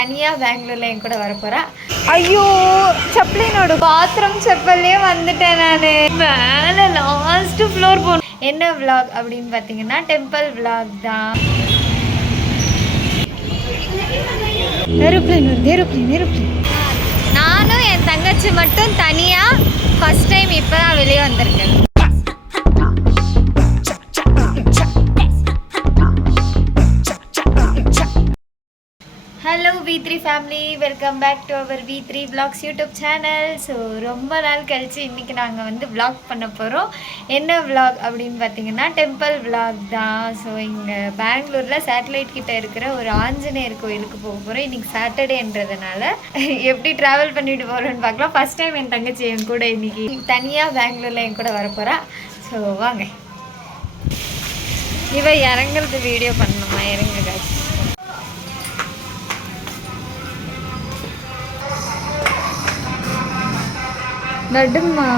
தனியாக பெங்களூரில் என் கூட வர போகிறா. ஐயோ, செப்பலினோட பாத்ரூம் செப்பல்லே வந்துட்டேன் நான். மேலே லாஸ்ட் ஃப்ளோர் போகணும். என்ன விளாக் அப்படின்னு பார்த்தீங்கன்னா டெம்பிள் விளாக் தான். ஏரோப்ளேன் வருது, ஏரோப்ளேன் ஏரோப்ளேன். நானும் என் தங்கச்சி மட்டும் தனியாக ஃபஸ்ட் டைம் இப்போ தான் வெளியே வந்திருக்கேன். Hello V3 family, welcome back to our V3 vlogs YouTube channel. So ரொம்ப நாள் கழித்து இன்றைக்கி நாங்கள் வந்து vlog பண்ண போகிறோம். என்ன vlog அப்படின்னு பார்த்தீங்கன்னா டெம்பிள் vlog தான். ஸோ இங்கே பெங்களூரில் சேட்டலைட் கிட்டே இருக்கிற ஒரு ஆஞ்சநேயர் கோயிலுக்கு போக போகிறோம். இன்றைக்கி சாட்டர்டேன்றதுனால எப்படி ட்ராவல் பண்ணிட்டு போகிறோன்னு பார்க்கலாம். ஃபஸ்ட் டைம் என் தங்கச்சி என் கூட இன்றைக்கி தனியாக பெங்களூரில் என் கூட வர போகிறா. ஸோ வாங்க, இவ இறங்குறது வீடியோ பண்ணணுமா? இறங்க காட்சி. நடுமா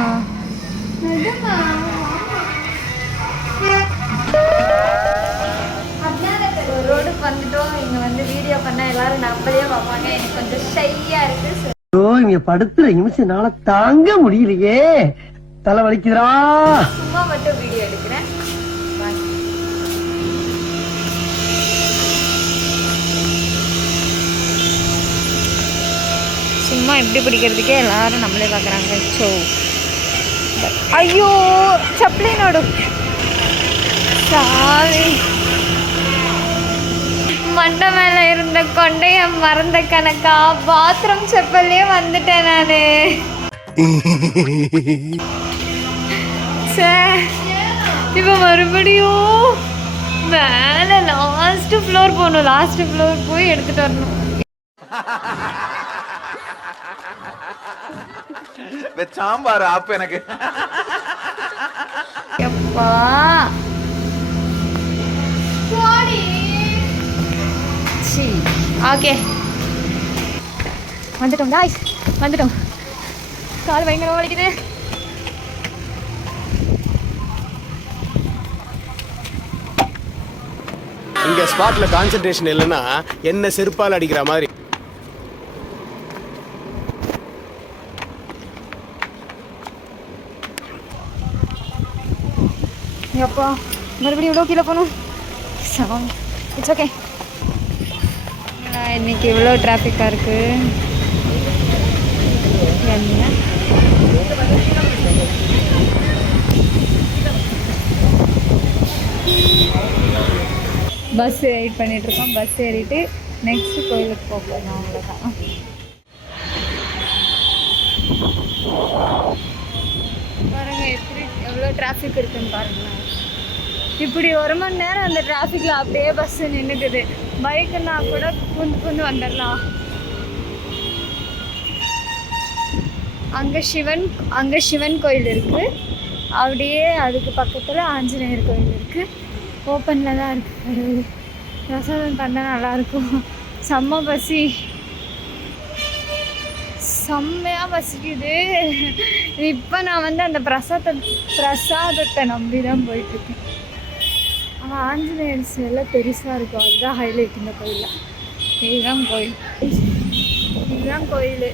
நடுமா ரோடுக்கு வந்துட்டோம். இங்க வந்து வீடியோ பண்ண எல்லாரும் நம்மளே பார்ப்பாங்க. எனக்கு கொஞ்சம் ஷையா இருக்கு. இங்க படுத்துற நிமிஷம்னால தாங்க முடியலையே, தலை வலிக்குதுடா. சும்மா மட்டும் வீடியோ எடுக்கிறேன். சும்மா எப்படி பிடிக்கிறதுக்கே எல்லாரும் நம்மளே பார்க்குறாங்க. ஸோ ஐயோ, செப்பலினோட சாவி மண்டை மேலே இருந்த கொண்டைய மறந்த கணக்கா பாத்ரூம் செப்பல்லே வந்துட்டேன் நான். சார் இப்போ மறுபடியும் மேலே லாஸ்ட் ஃப்ளோர் போகணும். லாஸ்ட் ஃப்ளோர் போய் எடுத்துகிட்டு வரணும். சாம்பார் ஆப் எனக்கு. எப்பா ஓகே, வந்துட்டோம் காய்ஸ், வந்துட்டோம். கால் பயங்கரமா வலிக்குது. இங்க ஸ்பாட்ல கான்சென்ட்ரேஷன் இல்லைன்னா என்ன செருப்பால் அடிக்கிற மாதிரி. அப்பா மறுபடியும் இவ்வளோ கீழே போகணும். It's okay. இன்னைக்கு இவ்வளோ டிராஃபிக்காக இருக்கு. பஸ் வெயிட் பண்ணிட்டு இருக்கோம். பஸ் ஏறிட்டு நெக்ஸ்ட் கோயிலுக்கு போகணும். அவ்வளோதான். பாருங்க எப்படி எவ்வளோ டிராஃபிக் இருக்குன்னு பாருங்களேன். இப்படி 1 மணி நேரம் அந்த டிராஃபிக்கில் அப்படியே பஸ்ஸு நின்றுக்குது. பைக்குன்னா கூட புந்து வந்துடலாம். அங்கே சிவன் கோயில் இருக்குது. அப்படியே அதுக்கு பக்கத்தில் ஆஞ்சநேயர் கோயில் இருக்குது. ஓப்பனில் தான் இருக்குது. பிரசாதம் பண்ணால் நல்லாயிருக்கும். செம்ம பசி, செம்மையாக பசிக்குது. இப்போ நான் வந்து அந்த பிரசாதத்தை நம்பி தான் போயிட்டுருக்கேன். ஆனால் ஆஞ்சநேயர் சிலை பெருசாக இருக்கும். அதுதான் ஹைலைட் இந்த கோயிலில். இதுதான் கோயில், இதுதான் கோயில்.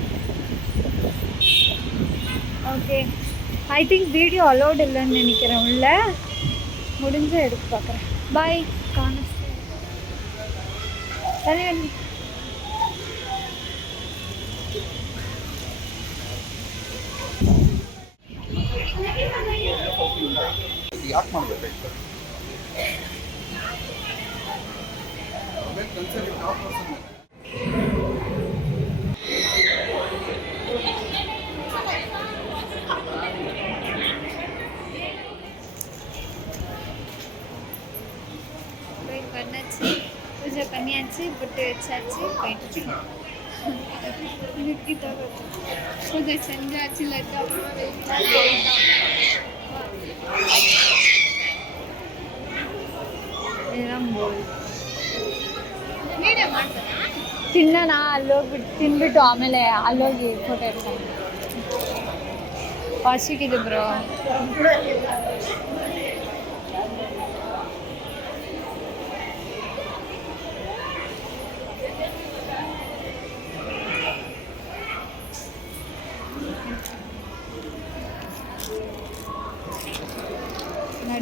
Okay, I think video allowed இல்லைன்னு நினைக்கிறேன். உள்ள முடிஞ்ச எடுத்து பார்க்குறேன். பாய். தனி வண்டி ಯಾಕೆ ಮಾಡಬೇಕು? பண்ணாச்சு, பூஜை பண்ணியாச்சு, புட்டு வச்சாச்சு, போயிட்டு பூஜை செஞ்சாச்சு. ತಿನ್ನೋಣ ಅಲ್ಲೋಗ್ಬಿಟ್ಟು ತಿನ್ಬಿಟ್ಟು ಆಮೇಲೆ ಅಲ್ಲೋಗಿ ಫೋಟೋ ಇಡ್ತಾನೆ. ವಾಶಿಗಿದೆ ಬ್ರೋ.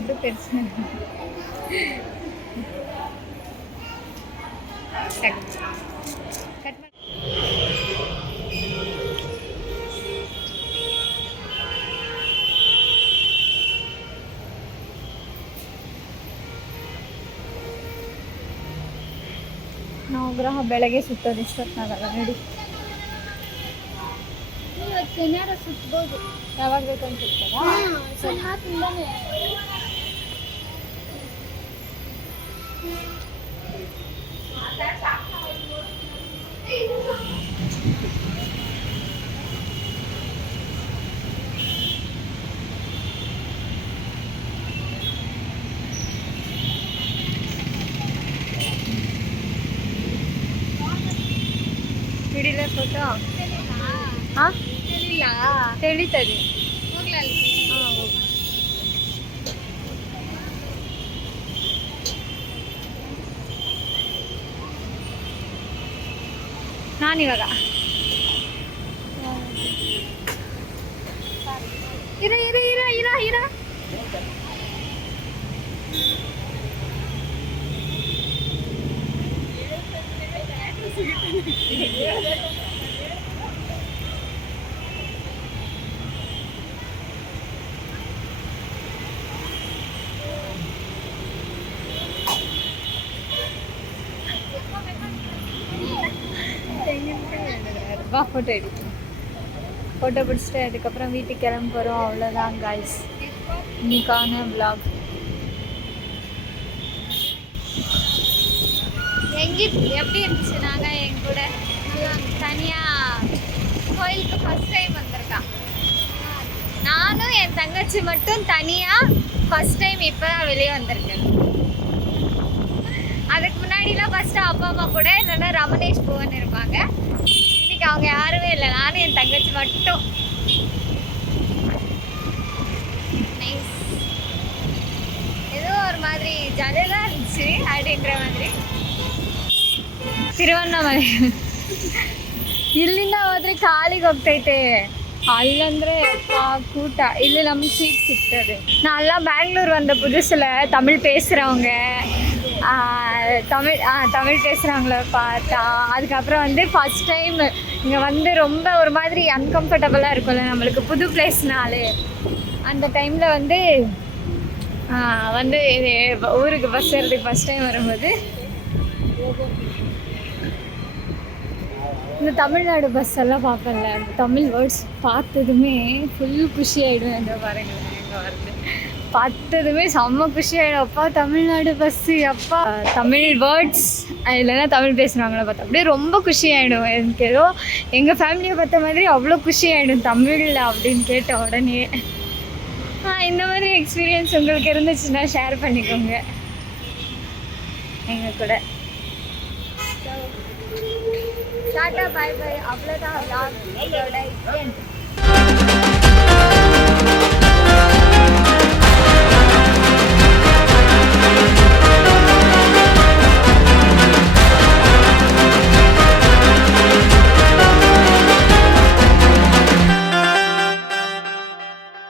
மட்டும் பெருசு. ನವಗ್ರಹ ಬೆಳಗ್ಗೆ ಸುತ್ತೋದು ಇಷ್ಟೊತ್ತಾಗಲ್ಲ ನೋಡಿ. ಶನಿವಾರ ಸುತ್ತಬೋದು, ಯಾವಾಗ ಬೇಕಂತ ಸುತ್ತಲ್ಲ. ಹಿಡಿಲ ಫೋಟೋ ಹಾಂ ತಿಳಿತದೆ. ನಾನಿವಾಗ ಇರ ಇರ ಇರ ಇರ ಇರ வா ஃபோட்டோ எடுக்கும். ஃபோட்டோ பிடிச்சிட்டு அதுக்கப்புறம் வீட்டுக்கு கிளம்ப போகிறோம். அவ்வளோதான் காய்ஸ் இன்னைக்கான vlog. எப்படி இருந்துச்சு? நாங்கள் என் கூட தனியாக கோயிலுக்கு ஃபஸ்ட் டைம் வந்திருக்கான். நானும் என் தங்கச்சி மட்டும் தனியாக ஃபஸ்ட் டைம் இப்போ தான் வெளியே வந்திருக்கேன். அதுக்கு முன்னாடிலாம் ஃபஸ்ட்டு அப்பா அம்மா கூட இல்லைன்னா ரமணேஷ் புவன் இருப்பாங்க. இன்னைக்கு அவங்க யாருமே இல்லை, நானும் என் தங்கச்சி மட்டும். நைஸ். ஏதோ ஒரு மாதிரி ஜாலியாக தான் இருந்துச்சு அப்படின்ற மாதிரி. ತಿರುವಣ್ಣಾಮಲೈ ಇಲ್ಲಿಂದ ಹೋದ್ರೆ ಕಾಲಿಗೆ ಹೋಗ್ತೈತೆ. ಅಲ್ಲಂದ್ರೆ கூட்ட ಇಲ್ಲಿ ನಮ್ಗೆ சீட் சிக்கிறது. நான்லாம் பெங்களூர் வந்த புதுசில் தமிழ் பேசுகிறவங்க தமிழ் பேசுகிறவங்கள பார்த்தா அதுக்கப்புறம் வந்து ஃபஸ்ட் டைம் இங்கே வந்து ரொம்ப ஒரு மாதிரி அன்கம்ஃபர்டபுளாக இருக்கும்ல நம்மளுக்கு புது பிளேஸ்னாலே. அந்த டைமில் வந்து ஊருக்கு பஸ் ஏறதுக்கு ஃபஸ்ட் டைம் வரும்போது இந்த தமிழ்நாடு பஸ் எல்லாம் பார்ப்பேன்ல, அந்த தமிழ் வேர்ட்ஸ் பார்த்ததுமே ஃபுல் குஷி ஆகிடும். எங்கே பாருங்கள் எங்கே வருது பார்த்ததுமே செம்ம குஷி ஆகிடும். அப்பா தமிழ்நாடு பஸ்ஸு, அப்பா தமிழ் வேர்ட்ஸ் இல்லைன்னா தமிழ் பேசுகிறாங்கள பார்த்தா அப்படியே ரொம்ப குஷி ஆகிடும். எனக்கு ஏதோ எங்கள் ஃபேமிலியை பார்த்த மாதிரி அவ்வளோ குஷி ஆகிடும் தமிழில் அப்படின்னு கேட்ட உடனே. இந்த மாதிரி எக்ஸ்பீரியன்ஸ் உங்களுக்கு இருந்துச்சுன்னா ஷேர் பண்ணிக்கோங்க எங்கள் கூட. டாட்டா பாய் பாய். அவ்வளோதான் vlog.